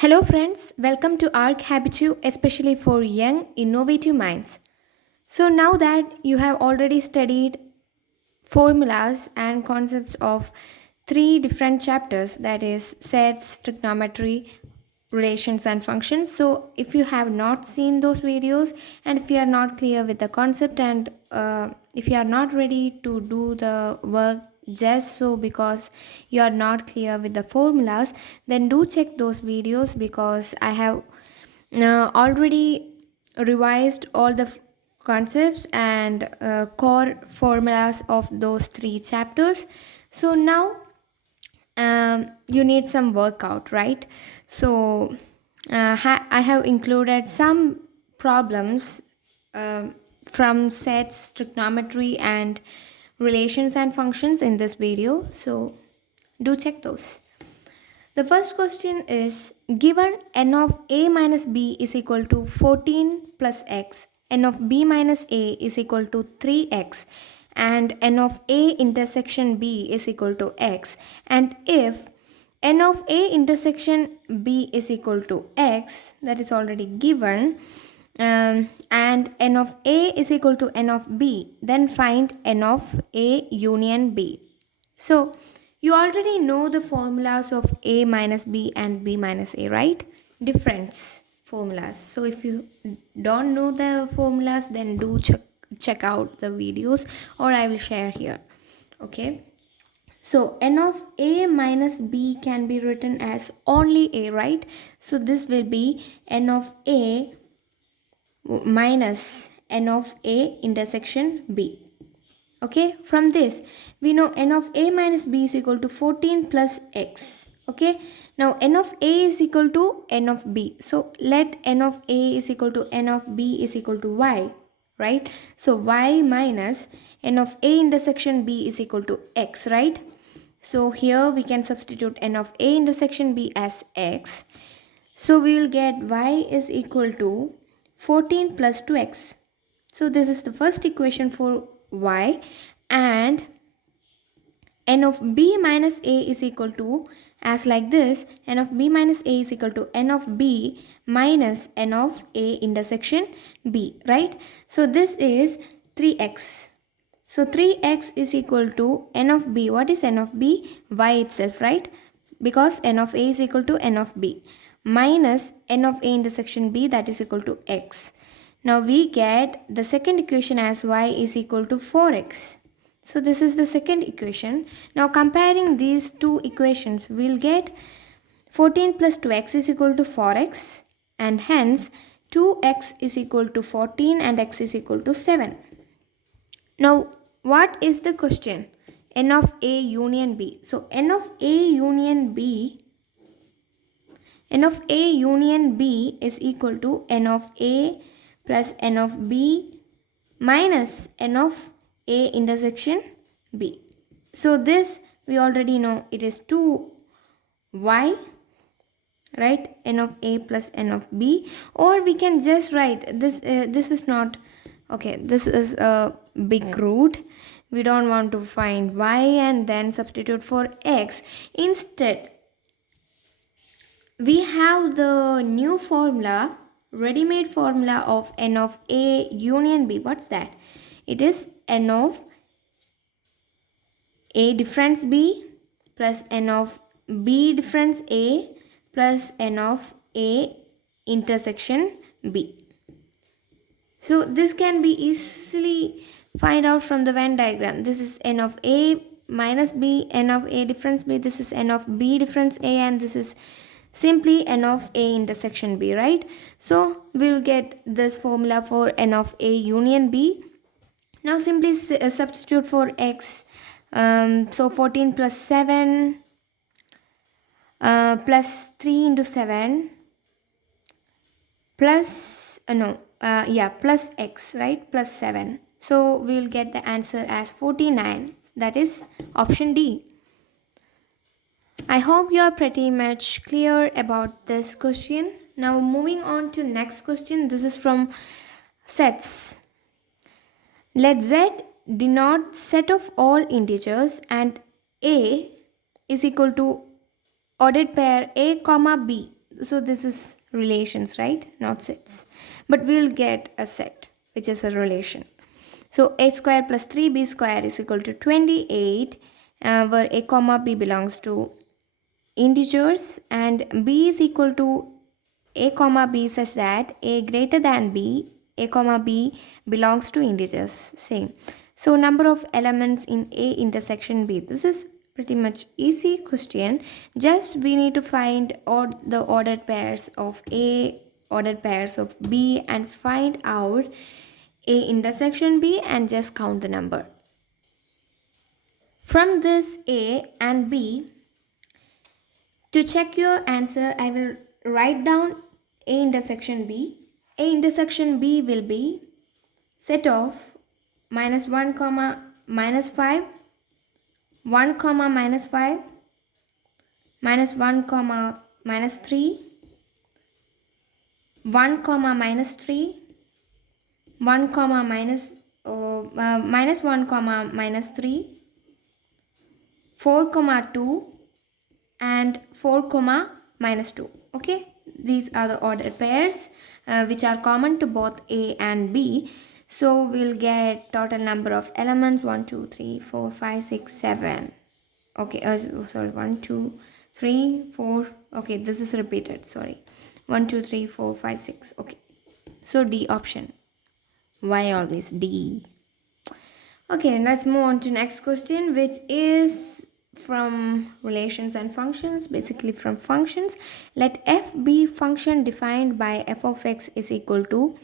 Hello, friends. Welcome to ARC Habitu, especially for young, innovative minds. So, now that you have already studied formulas and concepts of three different chapters, that is, sets, trigonometry, relations, and functions. So, if you have not seen those videos and if you are not clear with the concept and if you are not ready to do the work just so because you are not clear with the formulas, then do check those videos because I have already revised all the concepts and core formulas of those three chapters. So now you need some workout, right? So I have included some problems from sets, trigonometry, and relations and functions in this video. So do check those. The first question is given n of a minus b is equal to 14 plus x, n of b minus a is equal to 3x, and n of a intersection b is equal to x, and if n of a intersection b is equal to x, that is already given, and n of a is equal to n of b, then find n of a union b. So, you already know the formulas of A minus B and B minus A, right? Difference formulas. So, if you don't know the formulas, then do check out the videos or I will share here. Okay. So, n of A minus B can be written as only A, right? So, this will be n of A minus n of A intersection B. Okay, from this we know n of a minus b is equal to 14 plus x. Okay, now n of a is equal to n of b, so let n of a is equal to n of b is equal to y, right? So y minus n of a intersection b is equal to x, right? So here we can substitute n of a intersection b as x, so we will get y is equal to 14 plus 2x. So this is the first equation for y, and n of b minus a is equal to, as like this, n of b minus a is equal to n of b minus n of a intersection b, right? So this is 3x. So 3x is equal to n of b. What is n of b? Y itself, right? Because n of a is equal to n of b minus n of a intersection b, that is equal to x. Now we get the second equation as y is equal to 4x. So this is the second equation. Now comparing these two equations, we'll get 14 plus 2x is equal to 4x, and hence 2x is equal to 14 and x is equal to 7. Now what is the question? N of A union B. So N of A union B, N of A union B is equal to N of A plus N of B minus N of A intersection B. So this we already know it is 2y, right? N of A plus N of B, or we can just write this. This is not okay. This is a big root. We don't want to find y and then substitute for x. Instead, we have the new formula, ready-made formula of n of A union B. What's that? It is n of A difference B plus n of B difference A plus n of A intersection B. So this can be easily find out from the Venn diagram. This is n of A minus B, n of A difference B, this is n of B difference A, and this is simply n of A intersection B, right? So we will get this formula for n of A union B. Now simply substitute for x. So 14 plus 7 plus 3 into 7 plus plus x, right? Plus 7. So we will get the answer as 49. That is option D. I hope you are pretty much clear about this question. Now moving on to next question. This is from sets. Let Z denote set of all integers and A is equal to ordered pair A comma B. So this is relations, right? Not sets. But we'll get a set, which is a relation. So a square plus 3b square is equal to 28, where a comma b belongs to integers and b is equal to a comma b such that a greater than b, a comma b belongs to integers. Same. So number of elements in a intersection b. This is pretty much easy question. Just we need to find all the ordered pairs of a, ordered pairs of b, and find out a intersection b and just count the number. From this a and b, to check your answer, I will write down a intersection b. A intersection b will be set of minus 1 comma minus 5, 1 comma minus 5, minus 1 comma minus 3, 1 comma minus 3, 1 comma minus 1 comma minus 3, 4 comma 2, and 4 comma minus 2. Okay, these are the ordered pairs which are common to both a and b. So we'll get total number of elements 1 2 3 4 5 6 7. Okay, sorry, 1 2 3 4. Okay, this is repeated, sorry. 1 2 3 4 5 6. Okay, so D option. Why always D? Okay, let's move on to next question, which is from relations and functions, basically from functions. Let f be function defined by f of x is equal to,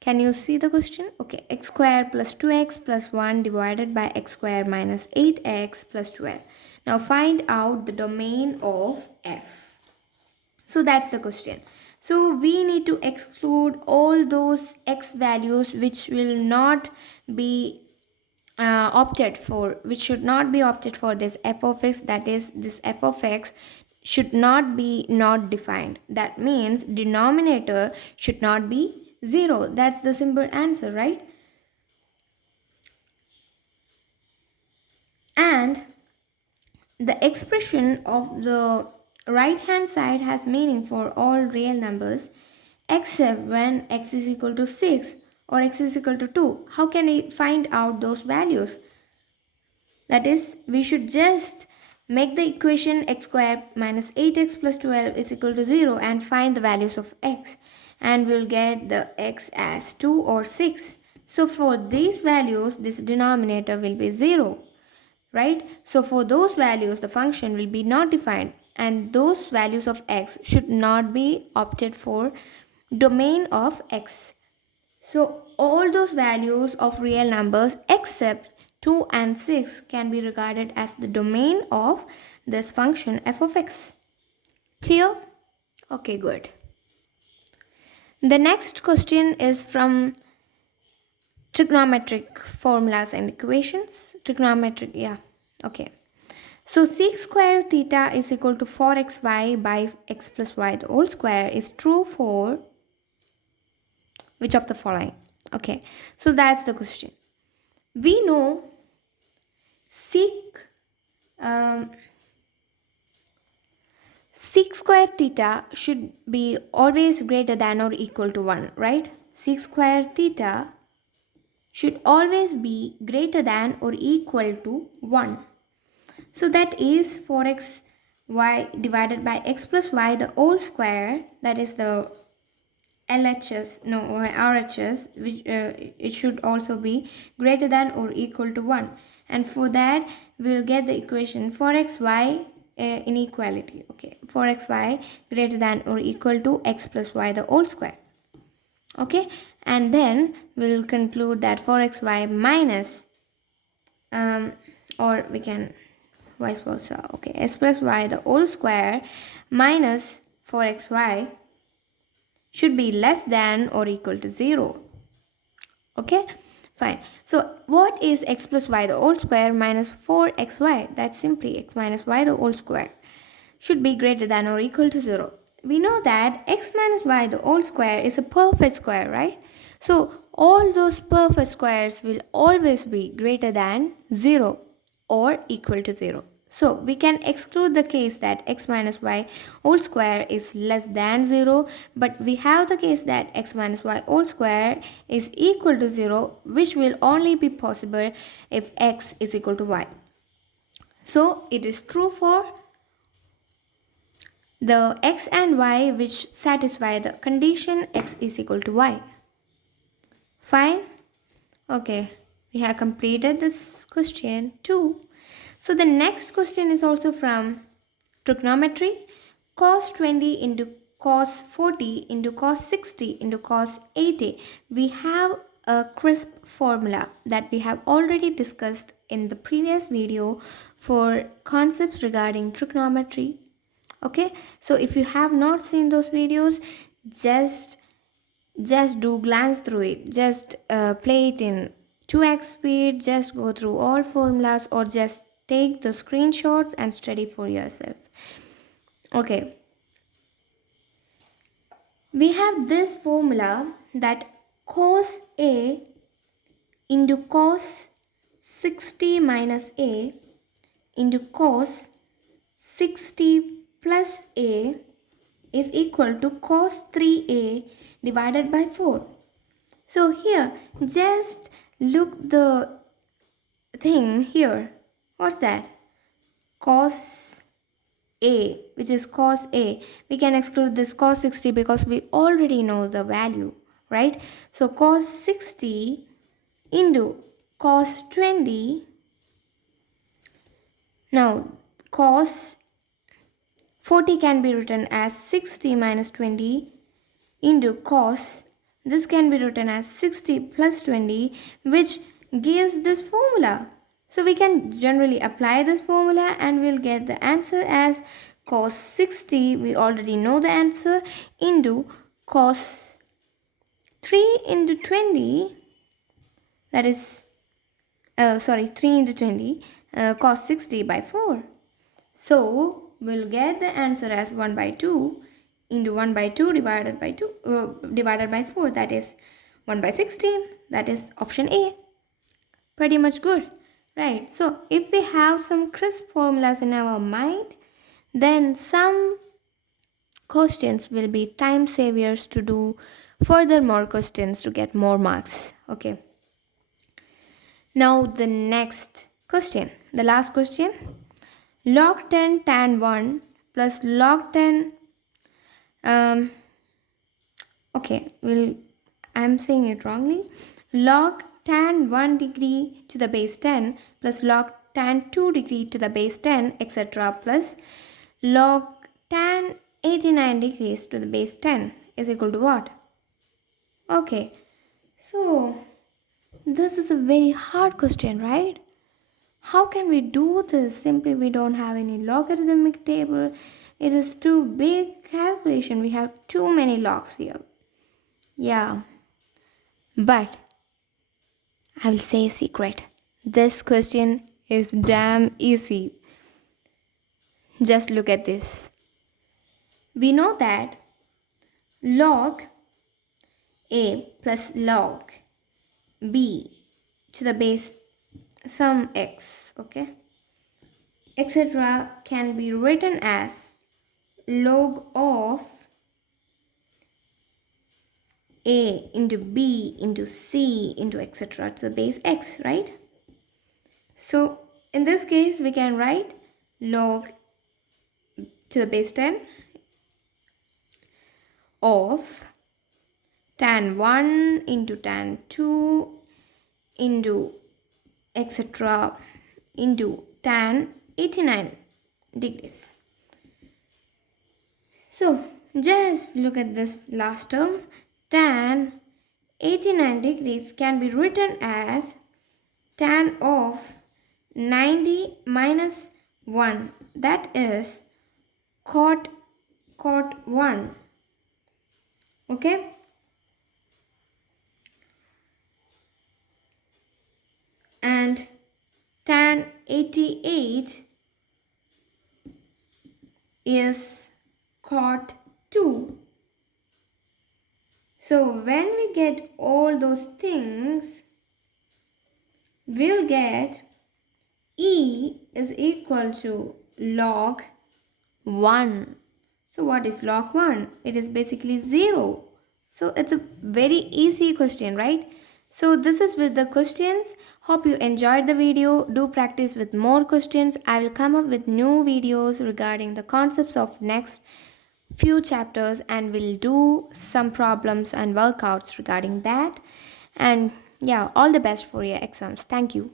can you see the question? Okay, x square plus 2x plus 1 divided by x square minus 8x plus 12. Now find out the domain of f. So that's the question. So we need to exclude all those x values which will not be opted for, which should not be opted for this f of x, that is this f of x should not be not defined. That means denominator should not be 0. That's the simple answer, right? And the expression of the right hand side has meaning for all real numbers except when x is equal to 6 or x is equal to 2. How can we find out those values? That is, we should just make the equation x squared minus 8x plus 12 is equal to 0 and find the values of x, and we'll get the x as 2 or 6. So for these values, this denominator will be 0, right? So for those values, the function will be not defined, and those values of x should not be opted for domain of x. So all those values of real numbers except 2 and 6 can be regarded as the domain of this function f of x. Clear? Okay, good. The next question is from trigonometric formulas and equations. Trigonometric, yeah, okay. So sec square theta is equal to 4xy by x plus y the whole square is true for which of the following? Okay, so that's the question. We know sec square theta should be always greater than or equal to 1, right? Sec square theta should always be greater than or equal to 1. So that is 4xy divided by x plus y the whole square, that is the LHS, no, RHS, which it should also be greater than or equal to 1. And for that, we'll get the equation 4xy inequality. Okay, 4xy greater than or equal to x plus y the whole square. Okay, and then we'll conclude that 4xy minus, or we can vice versa. Okay, x plus y the whole square minus 4xy should be less than or equal to 0. Okay, fine. So what is x plus y the whole square minus 4xy? That's simply x minus y the whole square should be greater than or equal to 0. We know that x minus y the whole square is a perfect square, right? So all those perfect squares will always be greater than 0 or equal to 0. So we can exclude the case that x minus y whole square is less than 0, but we have the case that x minus y whole square is equal to 0, which will only be possible if x is equal to y. So it is true for the x and y which satisfy the condition x is equal to y. Fine? Okay, we have completed this question too. So the next question is also from trigonometry. Cos 20 into cos 40 into cos 60 into cos 80. We have a crisp formula that we have already discussed in the previous video for concepts regarding trigonometry. Okay, so if you have not seen those videos, just do glance through it, just play it in 2x speed, just go through all formulas, or just take the screenshots and study for yourself. Okay, we have this formula that cos a into cos 60 minus a into cos 60 plus a is equal to cos 3a divided by 4. So here, just look the thing here. What's that? Cos a, which is cos a. We can exclude this cos 60 because we already know the value, right? So cos 60 into cos 20. Now cos 40 can be written as 60 minus 20 into cos. This can be written as 60 plus 20, which gives this formula. So we can generally apply this formula and we'll get the answer as cos 60. We already know the answer, into cos 3 into 20. That is, 3 into 20, cos 60 by 4. So we'll get the answer as 1 by 2 into 1 by 2 divided by 4, that is 1 by 16. That is option A. Pretty much good, right? So if we have some crisp formulas in our mind, then some questions will be time saviors to do further more questions to get more marks. Okay, now the next question, the last question. Log 10 tan 1 plus log 10 I'm saying it wrongly. Log tan 1 degree to the base 10 plus log tan 2 degree to the base 10, etc., plus log tan 89 degrees to the base 10 is equal to what? Okay, so this is a very hard question, right? How can we do this? Simply we don't have any logarithmic table. It is too big calculation. We have too many logs here. Yeah. But I will say a secret. This question is damn easy. Just look at this. We know that log a plus log b to the base some x, okay, etc., can be written as log of a into b into c into etc. to the base x, right? So in this case we can write log to the base 10 of tan 1 into tan 2 into etc. into tan 89 degrees. So just look at this last term. Tan 89 degrees can be written as tan of 90 minus 1, that is cot 1. Okay, and tan 88 is cot 2. So when we get all those things, we'll get E is equal to log 1. So what is log 1? It is basically 0. So it's a very easy question, right? So this is with the questions. Hope you enjoyed the video. Do practice with more questions. I will come up with new videos regarding the concepts of next few chapters, and we'll do some problems and workouts regarding that. And yeah, all the best for your exams. Thank you.